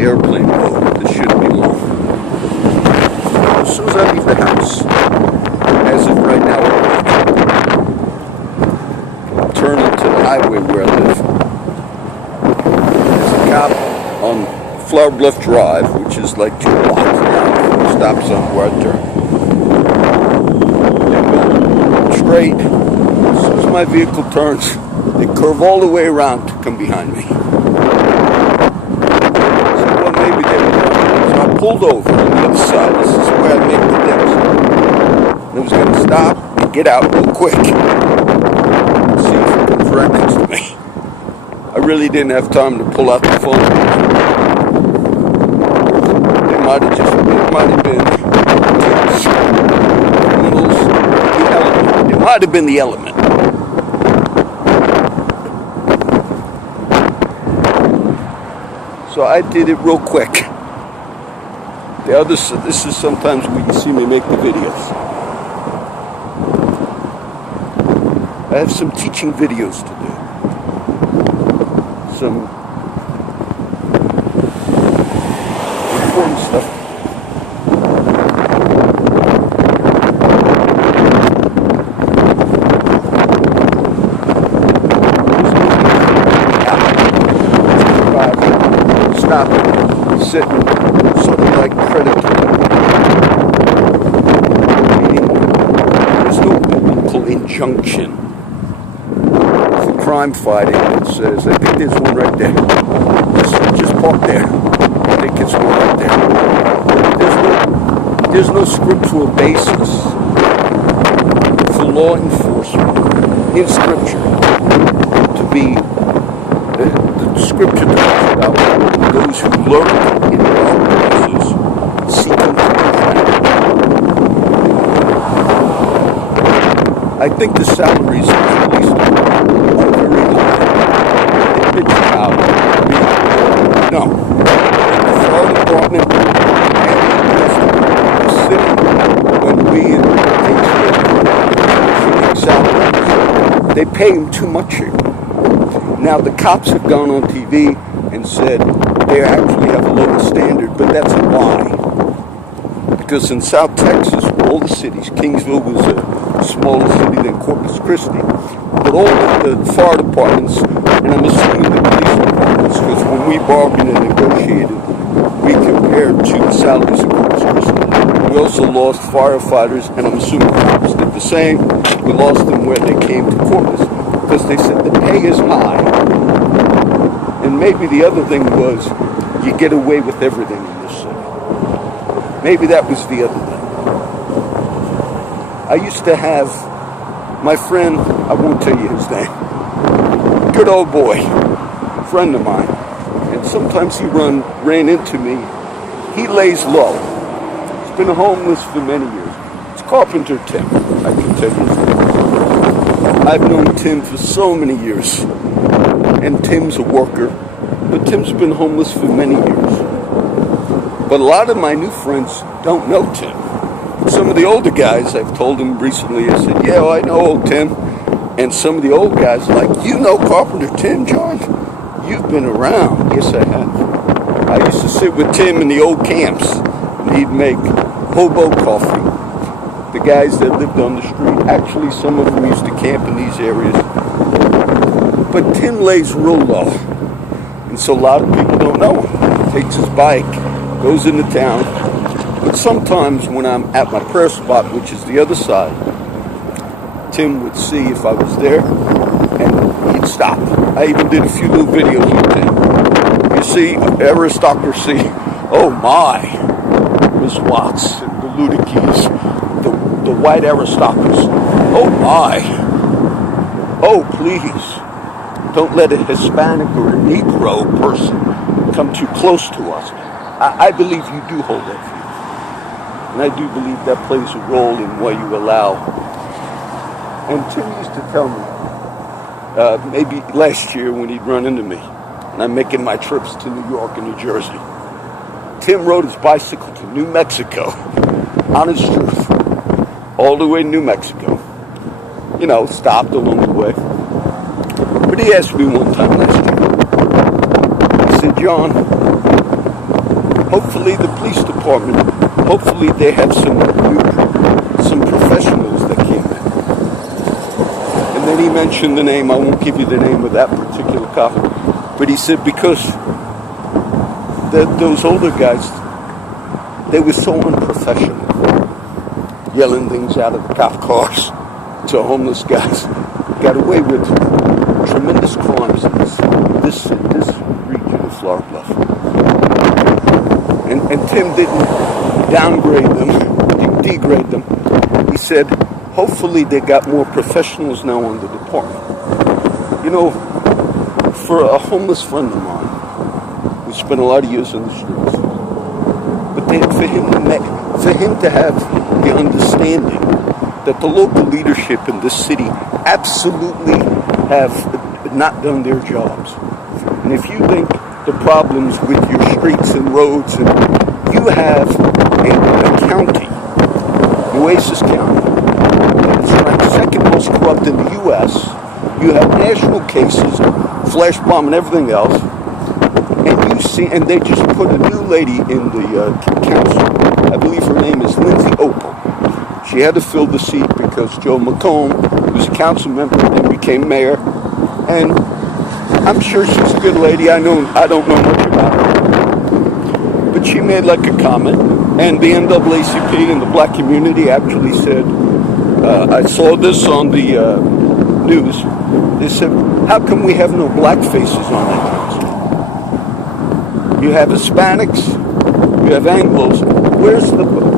airplane mode. This shouldn't be long. As soon as I leave the house, as of right now, I'll turn into the highway where I live. There's a cop on Flower Bluff Drive, which is like 2 blocks down. Stop sign where I turn. And straight. As soon as my vehicle turns, they curve all the way around to come behind me. Pulled over on the other side. This is where I make the dents. I was going to stop and get out real quick. See if it comes right next to me. I really didn't have time to pull out the phone. It might have been the element. It might have been the element. So I did it real quick. This is sometimes where you see me make the videos. I have some teaching videos to do. Some important stuff. Stop, sit, sort of like predator. Meaning, there's no biblical injunction for crime fighting that says, I think there's one right there. Just park there. I think it's one right there. There's no scriptural basis for law enforcement in Scripture to be the Scripture talks about those who lurk in dark places seeking to be found. I think the salaries of police are very high. They bitch about it. No. The fire department and the city, when we in salaries, they pay them too much here. Now, the cops have gone on TV and said they actually have a lower standard, but that's a lie. Because in South Texas, where all the cities, Kingsville was a smaller city than Corpus Christi, but all the fire departments, and I'm assuming the police departments, because when we bargained and negotiated, we compared to the salaries of Corpus Christi. We also lost firefighters, and I'm assuming cops did the same. We lost them where they came to Corpus, because they said the pay is high. And maybe the other thing was, you get away with everything in this city. Maybe that was the other thing. I used to have my friend, I won't tell you his name, good old boy, friend of mine. And sometimes he ran into me. He lays low. He's been homeless for many years. It's Carpenter Tim, I can tell you. I've known Tim for so many years. And Tim's a worker, but Tim's been homeless for many years. But a lot of my new friends don't know Tim. Some of the older guys, I've told them recently, I said, yeah, well, I know old Tim. And some of the old guys are like, you know Carpenter Tim, John? You've been around. Yes, I have. I used to sit with Tim in the old camps, and he'd make hobo coffee. The guys that lived on the street, actually some of them used to camp in these areas. But Tim lays real low, and so a lot of people don't know him. Takes his bike, goes into town, but sometimes when I'm at my prayer spot, which is the other side, Tim would see if I was there, and he'd stop. I even did a few little videos with Tim. You see, aristocracy, oh my, Miss Watts, the Ludickeys, the white aristocracy, oh my, oh please. Don't let a Hispanic or a Negro person come too close to us. I believe you do hold that view. And I do believe that plays a role in what you allow. And Tim used to tell me, maybe last year when he'd run into me, and I'm making my trips to New York and New Jersey, Tim rode his bicycle to New Mexico, honest truth, all the way to New Mexico. You know, stopped along the way. But he asked me one time last year, he said, John, hopefully the police department, hopefully they have some professionals that came in. And then he mentioned the name, I won't give you the name of that particular cop, but he said because those older guys, they were so unprofessional, yelling things out of the cop cars to homeless guys, got away with tremendous crimes in this region of Flower Bluff. And Tim didn't downgrade them, degrade them. He said, hopefully they got more professionals now on the department. You know, for a homeless friend of mine who spent a lot of years in the streets, but for him to have the understanding that the local leadership in this city absolutely have not done their jobs. And if you think the problems with your streets and roads, and you have a county, Nueces County, that is ranked second most corrupt in the U.S. You have national cases, flash bomb and everything else, and they just put a new lady in the council. I believe her name is Lindsay Opal. She had to fill the seat because Joe McComb, who was a council member, then became mayor. And I'm sure she's a good lady. I don't know much about her. But she made like a comment. And the NAACP and the black community actually said, I saw this on the news. They said, how come we have no black faces on that council? You have Hispanics, you have Anglos.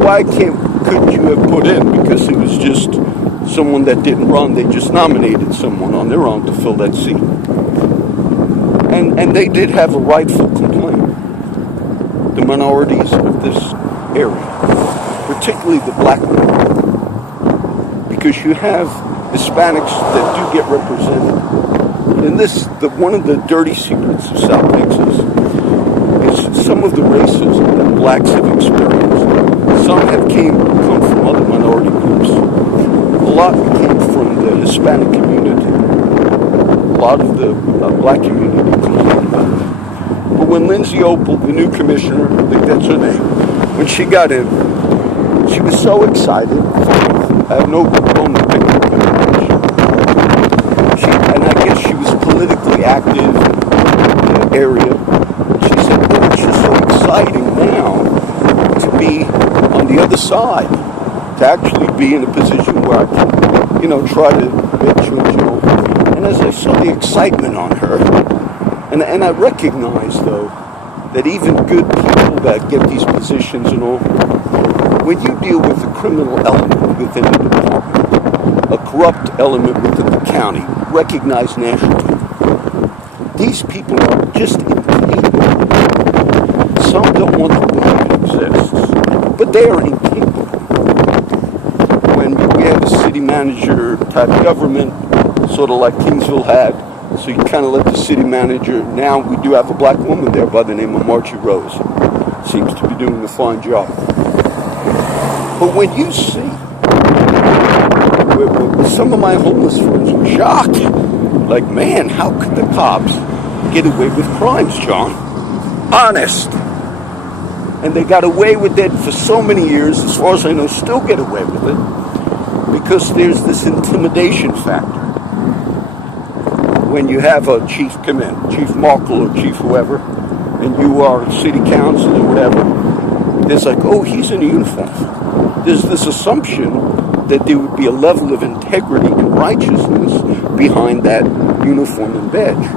Why couldn't you have put in? Because it was just someone that didn't run. They just nominated someone on their own to fill that seat. And they did have a rightful complaint. The minorities of this area, particularly the black minority, because you have Hispanics that do get represented. And one of the dirty secrets of South Texas is some of the racism that blacks have experienced. Some have come from other minority groups. A lot came from the Hispanic community. A lot of the black community complained about it. But when Lindsay Opal, the new commissioner, I think that's her name, when she got in, she was so excited. I have no bone to pick with her. And I guess she was politically active in the area. She said, oh, it's just so exciting now to be on the other side, to actually be in a position where I can, try to make change. And as I saw the excitement on her, and I recognize, though, that even good people that get these positions and all, when you deal with a criminal element within the department, a corrupt element within the county, recognized nationally, these people are just incapable. Some don't want to believe it exists, but they are incapable. When we have a city manager type government, sort of like Kingsville had, so you kind of let the city manager, now we do have a black woman there by the name of Margie Rose. Seems to be doing a fine job. But when you see, some of my homeless friends were shocked. Like, man, how could the cops get away with crimes, John? Honest. And they got away with it for so many years, as far as I know, still get away with it, because there's this intimidation factor. When you have a chief come in, Chief Markle or Chief whoever, and you are city council or whatever, there's like, oh, he's in a uniform. There's this assumption that there would be a level of integrity and righteousness behind that uniform and badge.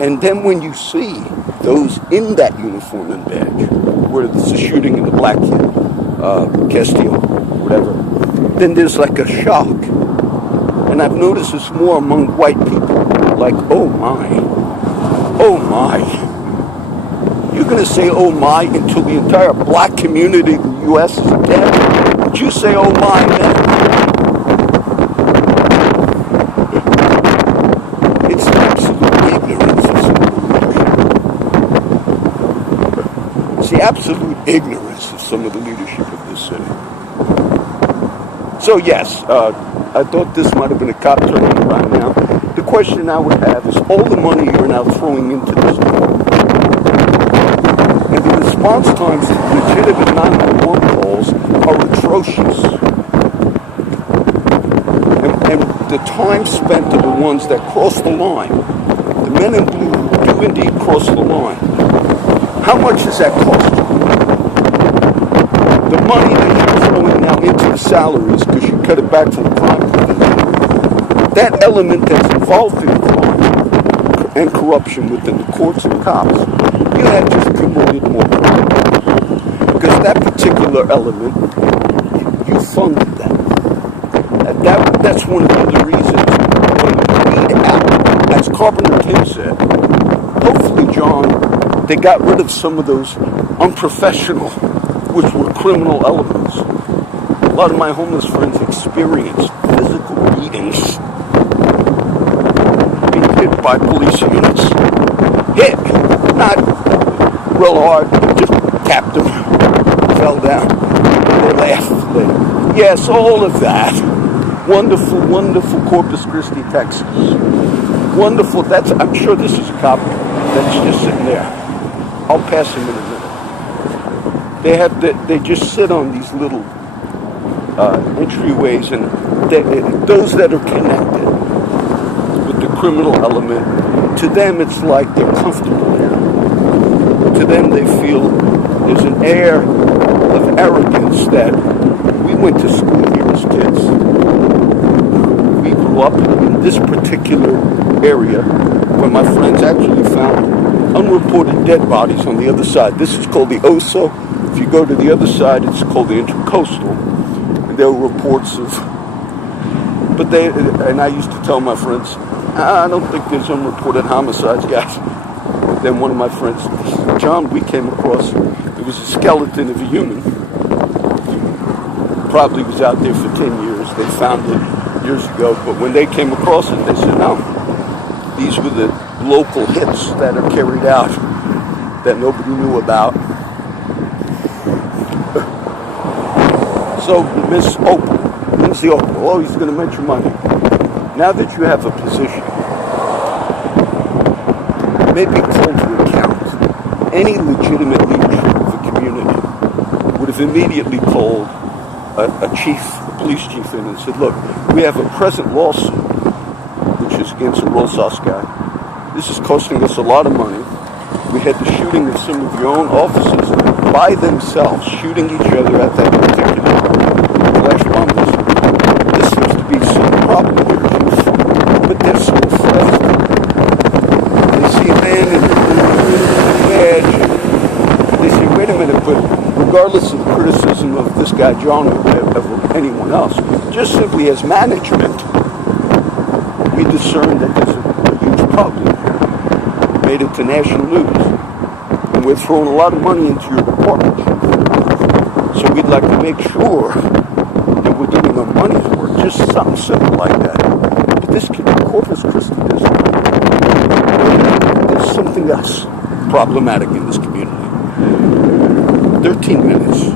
And then when you see those in that uniform and badge, where there's a shooting in the black kid, Castillo, whatever, then there's like a shock. And I've noticed it's more among white people, like, oh my. You're going to say oh my until the entire black community of the U.S. is dead? Would you say oh my then? It's the absolute ignorance of some of the leadership. It's the absolute ignorance of some of the leadership of this city. So yes, I thought this might have been a cop turning around now. The question I would have is all the money you're now throwing into this department, and the response times to legitimate 911 calls are atrocious. And the time spent to the ones that cross the line, the men in blue do indeed cross the line. How much does that cost you? The money that you're throwing now into the salaries because you cut it back from the crime prevention, that element that's involved in crime and corruption within the courts and cops, you have just promoted more crime. Because that particular element, you funded that. That's one of the other reasons when we weed out, as Carpenter Tim said, hopefully, John, they got rid of some of those unprofessional, which were criminal elements. A lot of my homeless friends experienced physical beatings, being hit by police units. Hit, not real hard, just tapped them, fell down. They laughed. Yes, all of that. Wonderful, wonderful Corpus Christi, Texas. Wonderful. I'm sure this is a cop that's just sitting there. I'll pass him in a minute. They just sit on these little entryways, and those that are connected with the criminal element, to them it's like they're comfortable there. To them they feel there's an air of arrogance that we went to school here as kids. We grew up in this particular area where my friends actually found unreported dead bodies on the other side. This is called the Oso. If you go to the other side, it's called the Intercoastal. And there were reports of, and I used to tell my friends, I don't think there's unreported homicides, guys. Then one of my friends, John, we came across, it was a skeleton of a human. Probably was out there for 10 years. They found it years ago, but when they came across it, they said, no, these were the local hits that are carried out that nobody knew about. So, Miss Opal, Lindsay Opal, oh, he's going to mention money. Now that you have a position, maybe called to account, any legitimate leadership of a community would have immediately called a chief, a police chief in and said, look, we have a present lawsuit, which is against a Rosas guy. This is costing us a lot of money. We had the shooting of some of your own officers by themselves, shooting each other at that particular flash bombers. This seems to be some problem here, Chief. But they're so fast. They see a man in a badge. They say, wait a minute, but regardless of criticism of this guy, John, or anyone else, just simply as management, we discern that there's a huge problem here. Made it to national news. And we're throwing a lot of money into your department. So we'd like to make sure that we're getting our money's worth. Just something simple like that. But this could be Corpus Christi district. There's something else problematic in this community. 13 minutes.